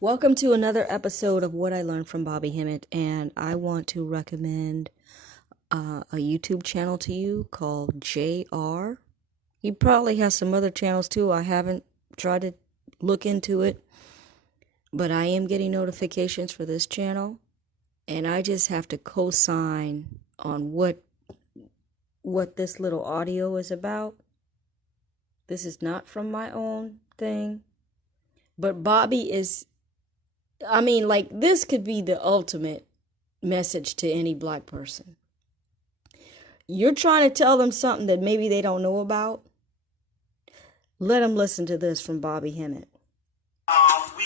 Welcome to another episode of What I Learned from Bobby Hemmit, and I want to recommend a YouTube channel to you called JR. He probably has some other channels too. I haven't tried to look into it, but I am getting notifications for this channel, and I just have to co-sign on what this little audio is about. This is not from my own thing, but Bobby is, this could be the ultimate message to any black person. You're trying to tell them something that maybe they don't know about. Let them listen to this from Bobby Hemmit. We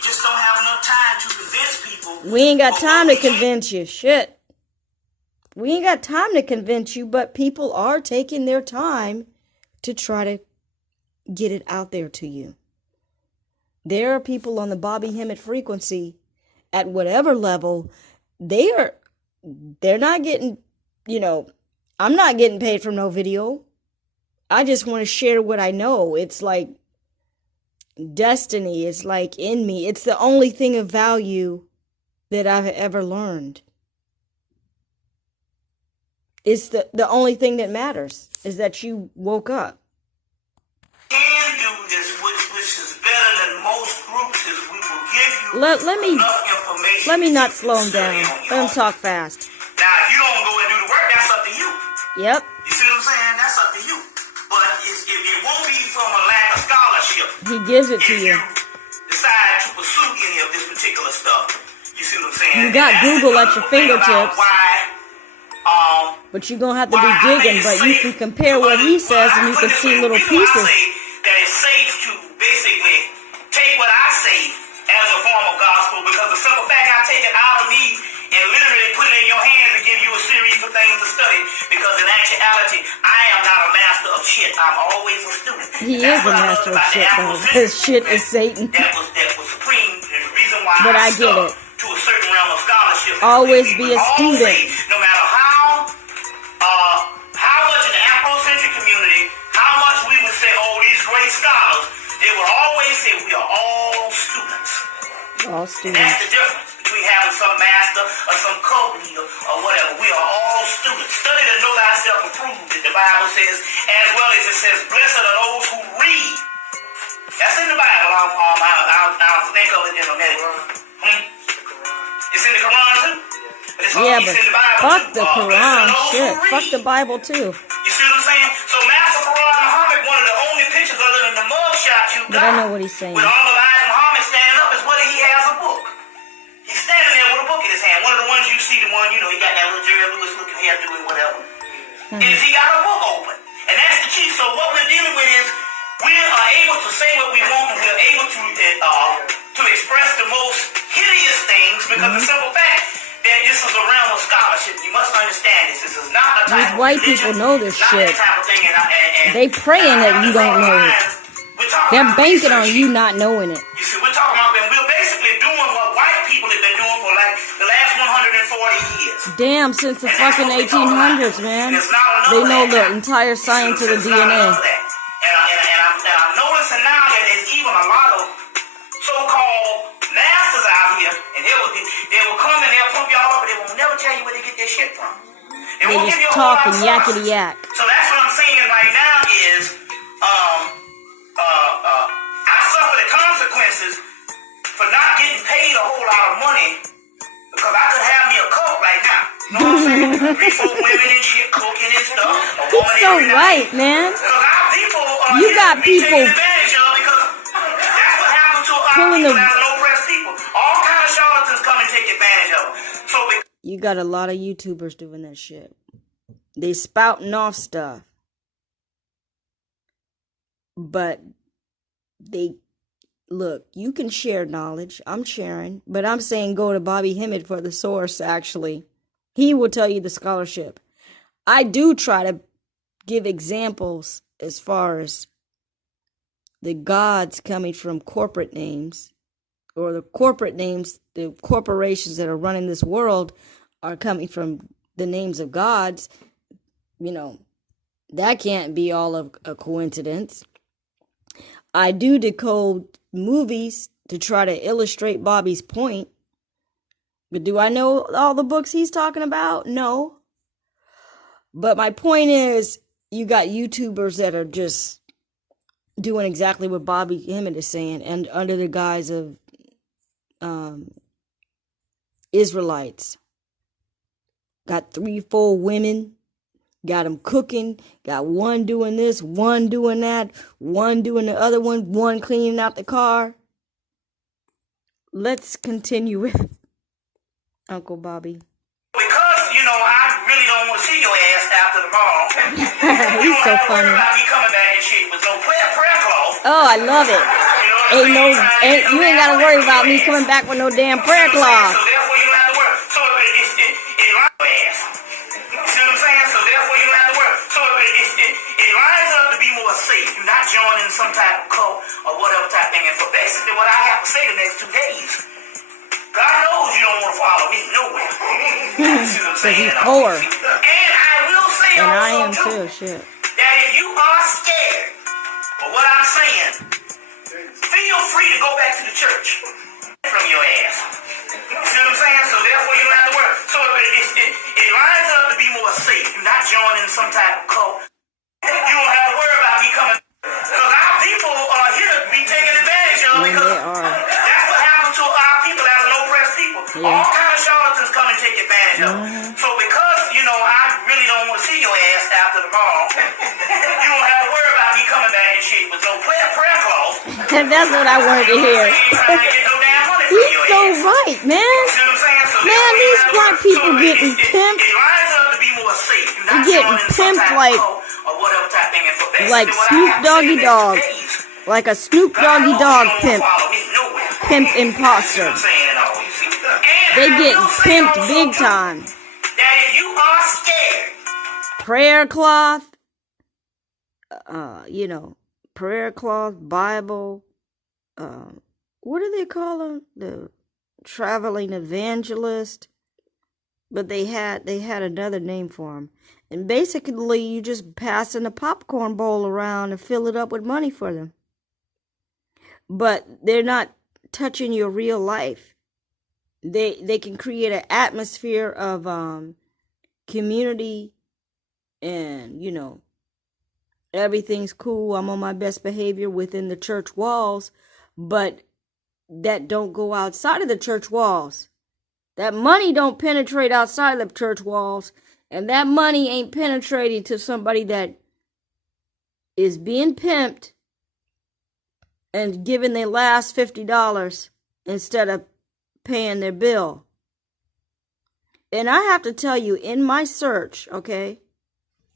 just don't have enough time to convince people. We ain't got time to convince you. Shit. We ain't got time to convince you, but people are taking their time to try to get it out there to you. There are people on the Bobby Hemmit frequency at whatever level. They're not getting, I'm not getting paid from no video. I just want to share what I know. It's like destiny. It's like in me. It's the only thing of value that I've ever learned. It's the only thing that matters is that you woke up. Can do this, which is better than most groups, is we will give you enough information. Let me not slow him down. Let him talk fast. Now, if you don't go and do the work, that's up to you. Yep. You see what I'm saying? That's up to you. But it won't be from a lack of scholarship. He gives it to you. If you decide to pursue any of this particular stuff, you see what I'm saying? You got Google at your fingertips. But you're going to have to be digging, but you can compare what he says and you can see little pieces. That it's safe to basically take what I say as a form of gospel, because the simple fact I take it out of me and literally put it in your hands and give you a series of things to study, because in actuality, I am not a master of shit. I'm always a student. He is a master of shit, though. His shit is Satan. That was supreme. The reason why but I get it. To a certain realm of scholarship. Always be a student. No matter how much in the Afrocentric community, how much we would say, oh, these great scholars, they would always say we are all students. All students. And that's the difference between having some master or some cult leader or whatever. We are all students. Study to know thyself and prove it, the Bible says, as well as it says, blessed are those who read. That's in the Bible. I'll think of it in a minute. It's in the Quran too. Yeah, but fuck the Quran, shit. Fuck the Bible too. You see what I'm saying? So Master Quran Muhammad, one of the only pictures other than the mug shot you got. But I know what he's saying. With all the Elijah Muhammad standing up is whether he has a book. He's standing there with a book in his hand. One of the ones you see, the one, he got that little Jerry Lewis looking hair doing whatever. Is he got a book open? And that's the key. So what we're dealing with is we are able to say what we want, and we're able to express the most hideous things, because the simple fact that this is a realm of scholarship. You must understand this. This is not a type These of white religion, people know this not shit. that type of thing, they praying that you don't know it. They're banking on you not knowing it. You see, we're talking about, and we're basically doing what white people have been doing for like the last 140 years. Damn, since the fucking 1800s, man. They know the entire science of the DNA. And I'm noticing now that there's even a lot of so-called masters out here, and they will come and they'll pump y'all up, but they will never tell you where they get their shit from. They won't just give you a talk whole and lot of yakety yak. So that's what I'm saying right now is, I suffer the consequences for not getting paid a whole lot of money, because I could have me a cult right now. You know what I'm saying? 3, 4 women and shit cooking and stuff. He's so right, man. Because our people are you got people taken advantage of, because that's what happens to our people as an oppressed people. All kind of charlatans come and take advantage of them. So you got a lot of YouTubers doing that shit. They spouting off stuff. But look, you can share knowledge. I'm sharing. But I'm saying go to Bobby Hemmit for the source, actually. He will tell you the scholarship. I do try to give examples as far as the gods coming from corporate names, or the corporate names, the corporations that are running this world are coming from the names of gods. That can't be all of a coincidence. I do decode movies to try to illustrate Bobby's point. But do I know all the books he's talking about? No. But my point is, you got YouTubers that are just doing exactly what Bobby Hemmit is saying, and under the guise of Israelites. Got 3, 4 women, got them cooking, got one doing this, one doing that, one doing the other one cleaning out the car. Let's continue with Uncle Bobby. Because, I really don't want to see your ass after tomorrow. He's so funny. You don't have to worry about me coming back and shit with no prayer cloth. Oh, I love it. You ain't got to worry about me coming back with no damn prayer cloth. So therefore you don't have to worry. So it lines ass. You see what I'm saying? So therefore you don't have to worry. So it lines up to be more safe. You're not joining some type of cult or whatever type thing. And so basically what I have to say the next 2 days, God knows you don't want to follow me nowhere. You see what I'm saying? He's poor. And I will say and also I am too, shit. that if you are scared of what I'm saying, feel free to go back to the church from your ass. You see what I'm saying? So therefore you don't have to worry. So it lines up to be more safe. You're not joining some type of cult. You don't have to worry about me coming. Because our people are here to be taken advantage of. Because that's what happens to our people as an oppressed people. Yeah. All kinds of charlatans come and take advantage of. So because, I really don't want to see your ass after tomorrow, you don't have to worry about me coming back and shit with no prayer cloth. That's what I wanted to hear. He's so right, man. Man, these black people getting pimped. They're getting pimped like Snoop Doggy Dogg. Like a Snoop Doggy Dogg pimp. Pimp imposter. They getting pimped big time. Prayer cloth. Prayer cloth, Bible. What do they call them? The traveling evangelist. But they had another name for them. And basically, you just passing a popcorn bowl around and fill it up with money for them. But they're not touching your real life. They can create an atmosphere of community and, everything's cool. I'm on my best behavior within the church walls. But that don't go outside of the church walls. That money don't penetrate outside of the church walls. And that money ain't penetrating to somebody that is being pimped and giving their last $50 instead of paying their bill. And I have to tell you, in my search, okay,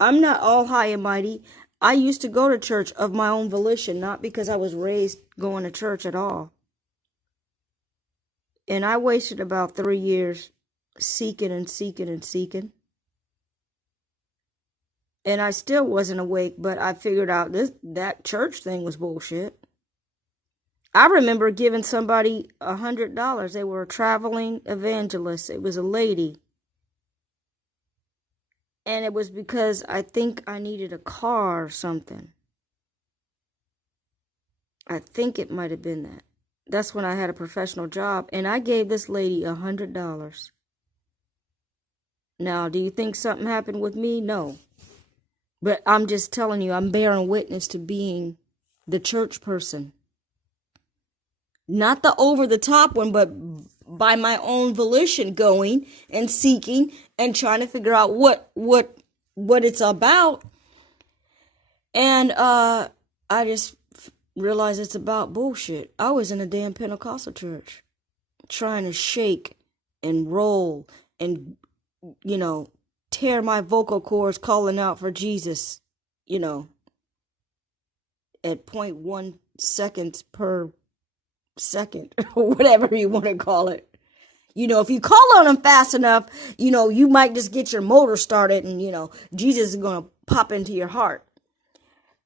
I'm not all high and mighty. I used to go to church of my own volition, not because I was raised going to church at all. And I wasted about 3 years seeking and seeking and seeking. And I still wasn't awake, but I figured out that church thing was bullshit. I remember giving somebody $100. They were a traveling evangelist. It was a lady. And it was because I think I needed a car or something. I think it might have been that. That's when I had a professional job. And I gave this lady $100. Now, do you think something happened with me? No. But I'm just telling you, I'm bearing witness to being the church person. Not the over-the-top one, but by my own volition, going and seeking and trying to figure out what it's about. And I just realized it's about bullshit. I was in a damn Pentecostal church trying to shake and roll and, tear my vocal cords calling out for Jesus, at 0.1 seconds per second, or whatever you want to call it. If you call on him fast enough, you might just get your motor started and, Jesus is going to pop into your heart.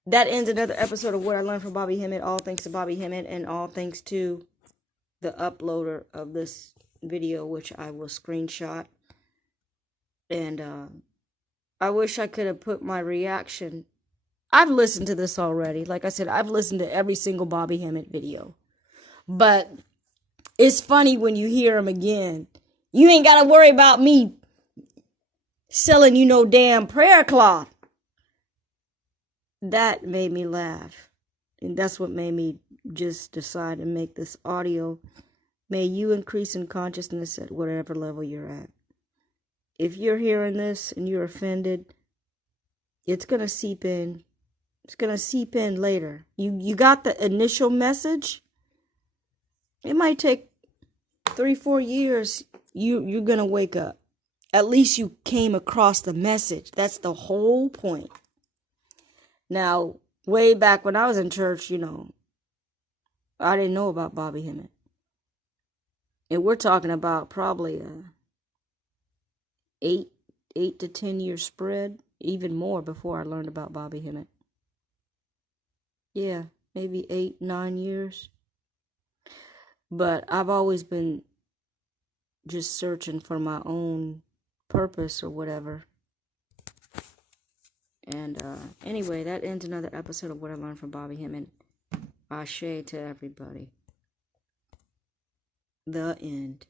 That ends another episode of What I Learned from Bobby Hemmit. All thanks to Bobby Hemmit and all thanks to the uploader of this video, which I will screenshot. And I wish I could have put my reaction. I've listened to this already. Like I said, I've listened to every single Bobby Hemmit video. But it's funny when you hear him again. You ain't got to worry about me selling you no damn prayer cloth. That made me laugh. And that's what made me just decide to make this audio. May you increase in consciousness at whatever level you're at. If you're hearing this and you're offended, it's going to seep in. It's going to seep in later. You got the initial message. It might take 3-4 years. You're going to wake up. At least you came across the message. That's the whole point. Now, way back when I was in church, I didn't know about Bobby Hemmit. And we're talking about probably a 8 to 10 year spread, even more before I learned about Bobby Hemmit. Yeah, maybe 8-9 years. But I've always been just searching for my own purpose or whatever. And anyway, that ends another episode of What I Learned from Bobby Hemmit. Ashe to everybody. The end.